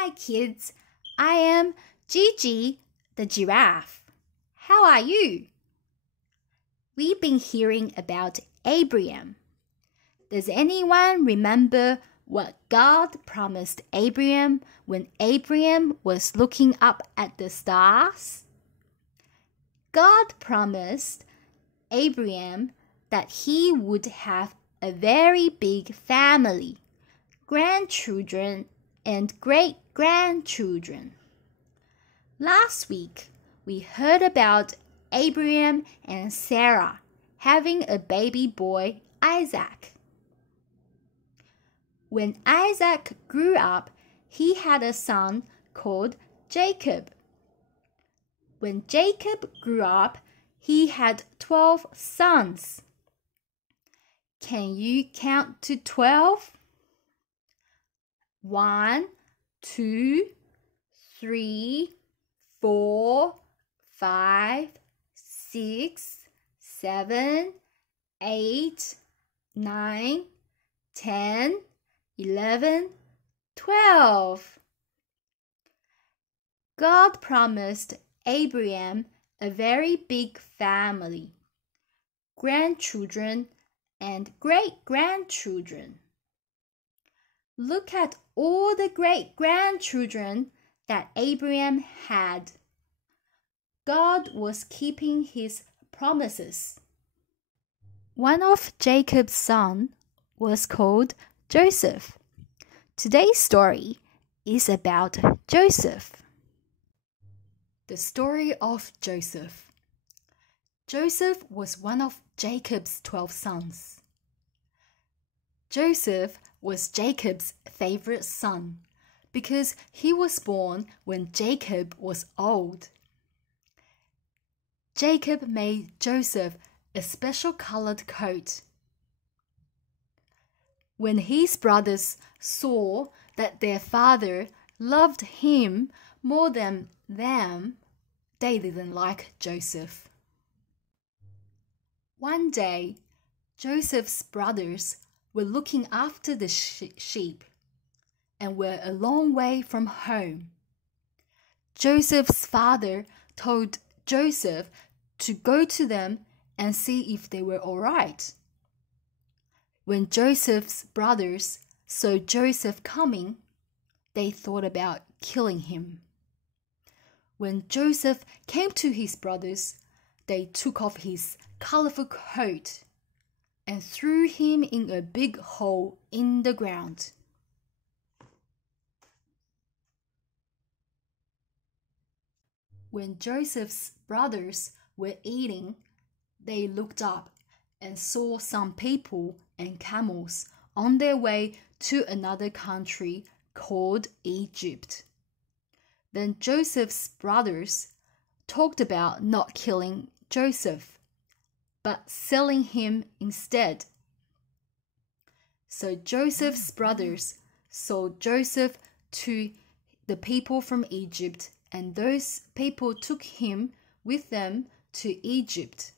Hi kids, I am Gigi the giraffe. How are you? We've been hearing about Abraham. Does anyone remember what God promised Abraham when Abraham was looking up at the stars? God promised Abraham that he would have a very big family, grandchildren and great-grandchildren. Last week, we heard about Abraham and Sarah having a baby boy, Isaac. When Isaac grew up, he had a son called Jacob. When Jacob grew up, he had 12 sons. Can you count to 12? 1, 2, 3, 4, 5, 6, 7, 8, 9, 10, 11, 12. God promised Abraham a very big family, grandchildren and great-grandchildren. Look at all the great-grandchildren that Abraham had. God was keeping his promises. One of Jacob's sons was called Joseph. Today's story is about Joseph. The story of Joseph. Joseph was one of Jacob's 12 sons. Joseph was Jacob's favorite son because he was born when Jacob was old. Jacob made Joseph a special colored coat. When his brothers saw that their father loved him more than them, they didn't like Joseph. One day, Joseph's brothers were looking after the sheep and were a long way from home. Joseph's father told Joseph to go to them and see if they were all right. When Joseph's brothers saw Joseph coming, they thought about killing him. When Joseph came to his brothers, they took off his colorful coat and threw him in a big hole in the ground. When Joseph's brothers were eating, they looked up and saw some people and camels on their way to another country called Egypt. Then Joseph's brothers talked about not killing Joseph, but selling him instead. So Joseph's brothers sold Joseph to the people from Egypt, and those people took him with them to Egypt.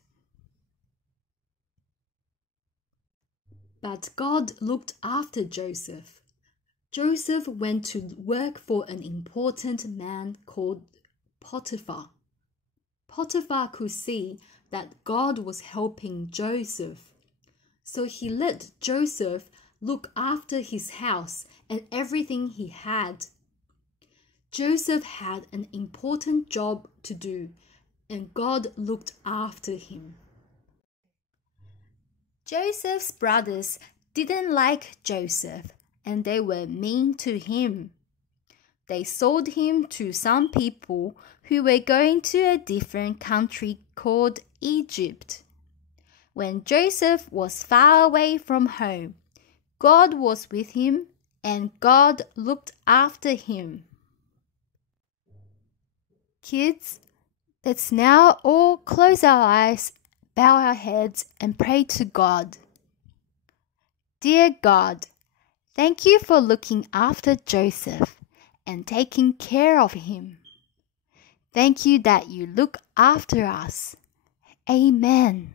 But God looked after Joseph. Joseph went to work for an important man called Potiphar. Potiphar could see that God was helping Joseph, so he let Joseph look after his house and everything he had. Joseph had an important job to do, and God looked after him. Joseph's brothers didn't like Joseph, and they were mean to him. They sold him to some people who were going to a different country called Egypt. When Joseph was far away from home, God was with him, and God looked after him. Kids, let's now all close our eyes, bow our heads, and pray to God. Dear God, thank you for looking after Joseph and taking care of him. Thank you that you look after us. Amen.